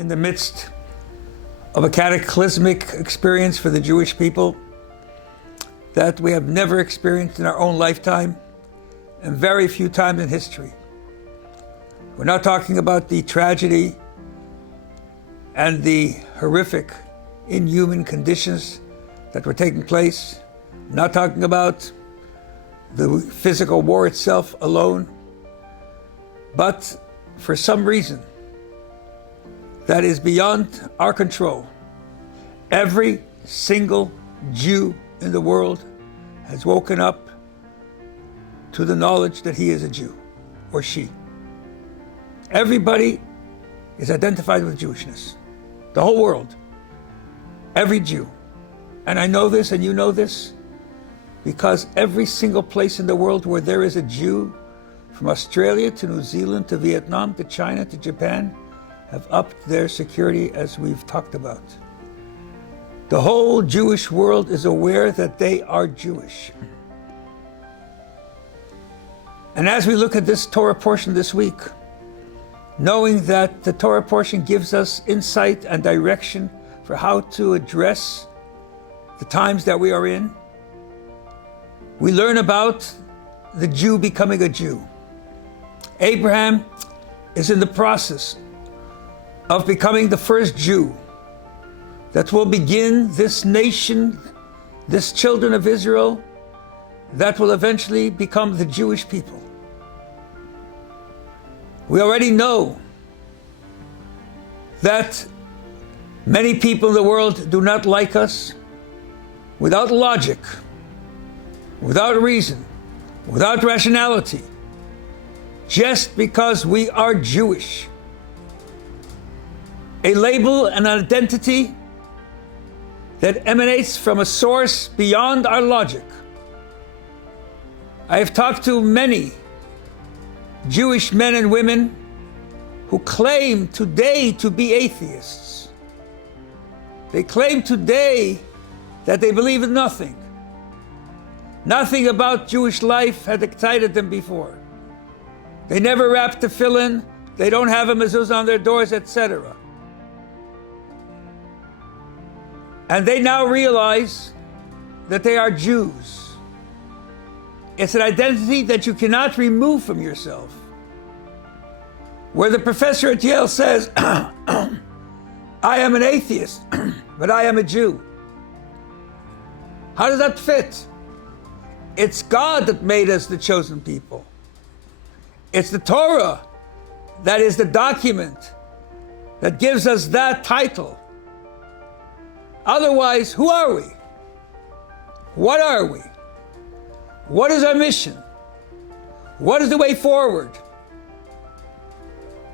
in the midst of a cataclysmic experience for the Jewish people that we have never experienced in our own lifetime and very few times in history. We're not talking about the tragedy and the horrific, inhuman conditions that were taking place. We're not talking about the physical war itself alone, but for some reason that is beyond our control, every single Jew in the world has woken up to the knowledge that he is a Jew, or she. Everybody is identified with Jewishness. The whole world. Every Jew. And I know this and you know this because every single place in the world where there is a Jew, from Australia to New Zealand to Vietnam to China to Japan, have upped their security as we've talked about. The whole Jewish world is aware that they are Jewish. And as we look at this Torah portion this week, knowing that the Torah portion gives us insight and direction for how to address the times that we are in, we learn about the Jew becoming a Jew. Abraham is in the process of becoming the first Jew that will begin this nation, this children of Israel, that will eventually become the Jewish people. We already know that many people in the world do not like us without logic, without reason, without rationality, just because we are Jewish. A label, an identity that emanates from a source beyond our logic. I have talked to many Jewish men and women who claim today to be atheists. They claim today that they believe in nothing. Nothing about Jewish life had excited them before. They never wrapped tefillin, they don't have a mezuzah on their doors, etc. And they now realize that they are Jews. It's an identity that you cannot remove from yourself. Where the professor at Yale says, I am an atheist, but I am a Jew. How does that fit? It's God that made us the chosen people. It's the Torah that is the document that gives us that title. Otherwise, who are we? What are we? What is our mission? What is the way forward?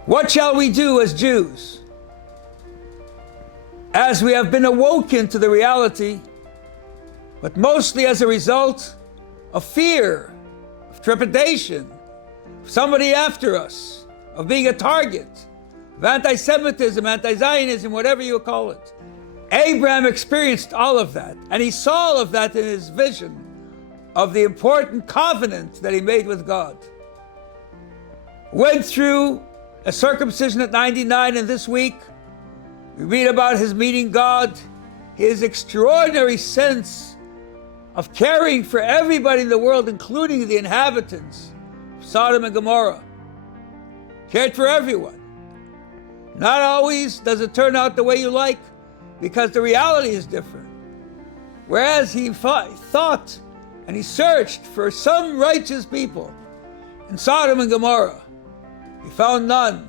What shall we do as Jews? As we have been awoken to the reality, but mostly as a result of fear, of trepidation, of somebody after us, of being a target, of anti-Semitism, anti-Zionism, whatever you call it. Abraham experienced all of that, and he saw all of that in his vision of the important covenant that he made with God. Went through a circumcision at 99, and this week we read about his meeting God, his extraordinary sense of caring for everybody in the world, including the inhabitants of Sodom and Gomorrah. Cared for everyone. Not always does it turn out the way you like, because the reality is different. Whereas he thought and he searched for some righteous people in Sodom and Gomorrah, he found none.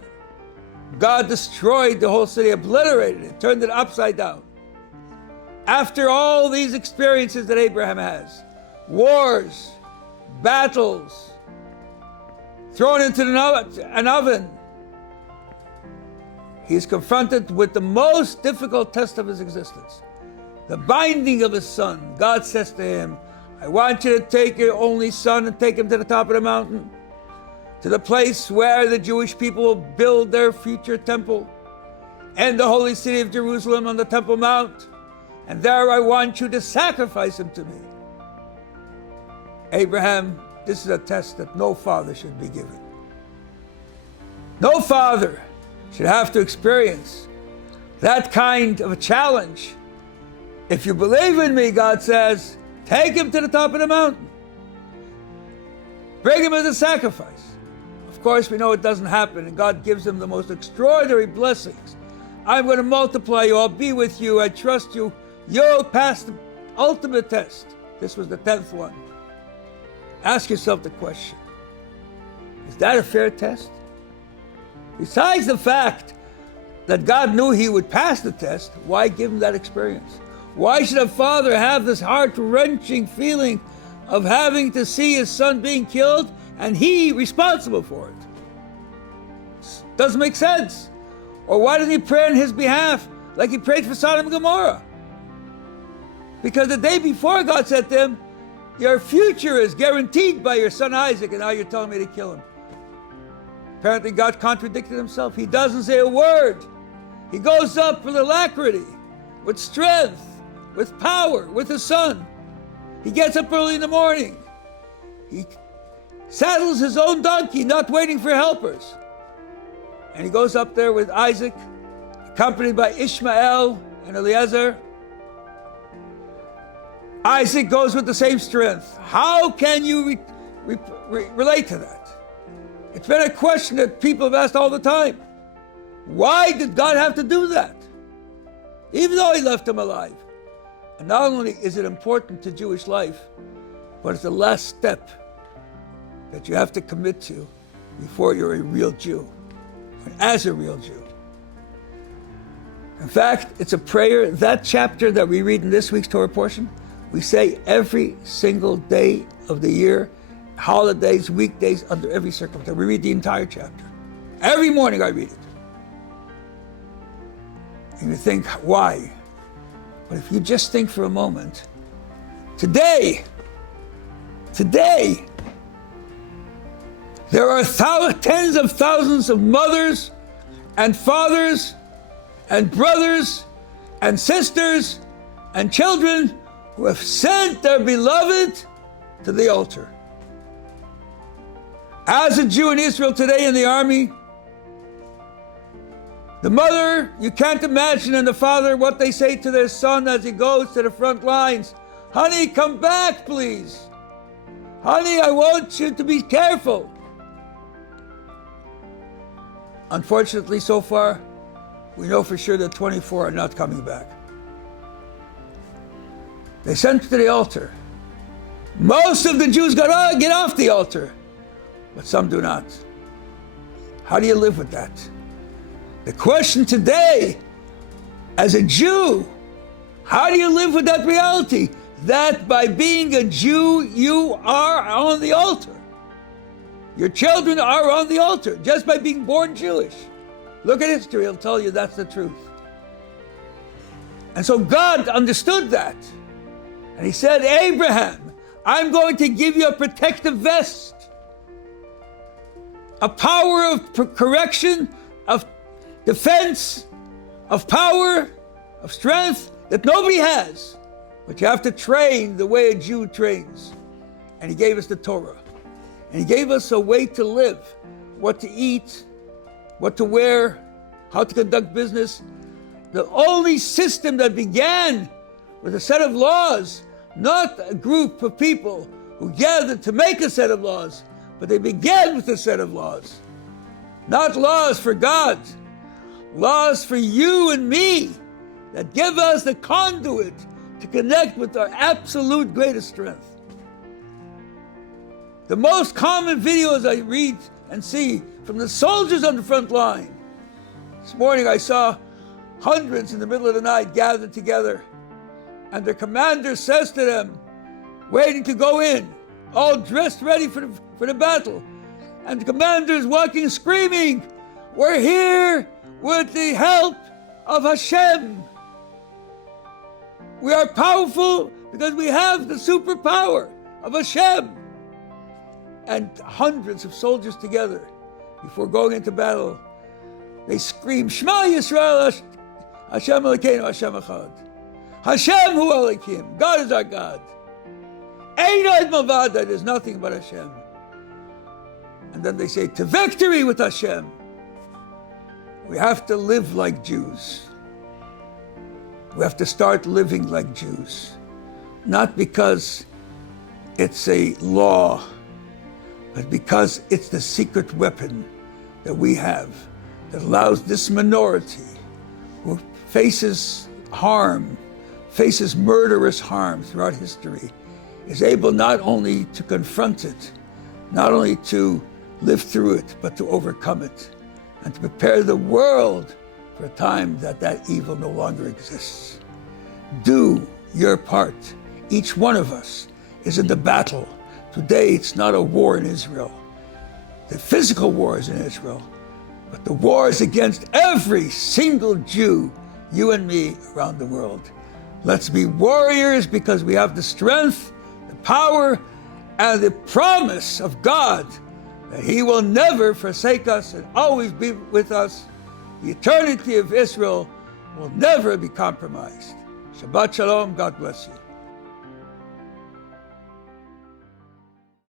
God destroyed the whole city, obliterated it, turned it upside down. After all these experiences that Abraham has, wars, battles, thrown into an oven, he is confronted with the most difficult test of his existence, the binding of his son. God says to him, I want you to take your only son and take him to the top of the mountain, to the place where the Jewish people will build their future temple, and the holy city of Jerusalem on the Temple Mount, and there I want you to sacrifice him to me. Abraham, this is a test that no father should be given. No father should have to experience that kind of a challenge. If you believe in me, God says, take him to the top of the mountain. Bring him as a sacrifice. Of course, we know it doesn't happen, and God gives him the most extraordinary blessings. I'm going to multiply you. I'll be with you. I trust you. You'll pass the ultimate test. This was the 10th one. Ask yourself the question, is that a fair test? Besides the fact that God knew he would pass the test, why give him that experience? Why should a father have this heart-wrenching feeling of having to see his son being killed and he responsible for it? Doesn't make sense. Or why didn't he pray on his behalf like he prayed for Sodom and Gomorrah? Because the day before, God said to him, your future is guaranteed by your son Isaac, and now you're telling me to kill him. Apparently God contradicted himself. He doesn't say a word. He goes up with alacrity, with strength, with power, with his son. He gets up early in the morning. He saddles his own donkey, not waiting for helpers. And he goes up there with Isaac, accompanied by Ishmael and Eliezer. Isaac goes with the same strength. How can you relate to that? It's been a question that people have asked all the time. Why did God have to do that? Even though he left him alive. And not only is it important to Jewish life, but it's the last step that you have to commit to before you're a real Jew, and as a real Jew. In fact, it's a prayer, that chapter that we read in this week's Torah portion, we say every single day of the year, holidays, weekdays, under every circumstance. We read the entire chapter. Every morning I read it. And you think, why? But if you just think for a moment, today, there are tens of thousands of mothers and fathers and brothers and sisters and children who have sent their beloved to the altar. As a Jew in Israel today in the army, the mother, you can't imagine, and the father, what they say to their son as he goes to the front lines. Honey, come back, please. Honey, I want you to be careful. Unfortunately, so far, we know for sure that 24 are not coming back. They sent to the altar. Most of the Jews get off the altar, but some do not. How do you live with that? The question today, as a Jew, how do you live with that reality? That by being a Jew, you are on the altar. Your children are on the altar, just by being born Jewish. Look at history, it'll tell you that's the truth. And so God understood that. And he said, Abraham, I'm going to give you a protective vest, a power of correction, of defense, of power, of strength that nobody has. But you have to train the way a Jew trains. And he gave us the Torah. And he gave us a way to live, what to eat, what to wear, how to conduct business. The only system that began with a set of laws, not a group of people who gathered to make a set of laws, but they began with a set of laws. Not laws for God, laws for you and me that give us the conduit to connect with our absolute greatest strength. The most common videos I read and see from the soldiers on the front line. This morning I saw hundreds in the middle of the night gathered together, and their commander says to them, waiting to go in, all dressed ready for the battle. And the commander is walking screaming, we're here with the help of Hashem. We are powerful because we have the superpower of Hashem. And hundreds of soldiers together, before going into battle, they scream, Shema Yisrael, Hashem Elokeinu, Hashem Echad. Hashem Hu Elokim, God is our God. Ein od milvado, there's nothing but Hashem. And then they say, to victory with Hashem. We have to live like Jews. We have to start living like Jews. Not because it's a law, but because it's the secret weapon that we have that allows this minority who faces harm, faces murderous harm throughout history, is able not only to confront it, not only to live through it, but to overcome it, and to prepare the world for a time that that evil no longer exists. Do your part. Each one of us is in the battle. Today, it's not a war in Israel. The physical war is in Israel, but the war is against every single Jew, you and me, around the world. Let's be warriors because we have the strength, the power, and the promise of God that He will never forsake us and always be with us. The eternity of Israel will never be compromised. Shabbat Shalom. God bless you.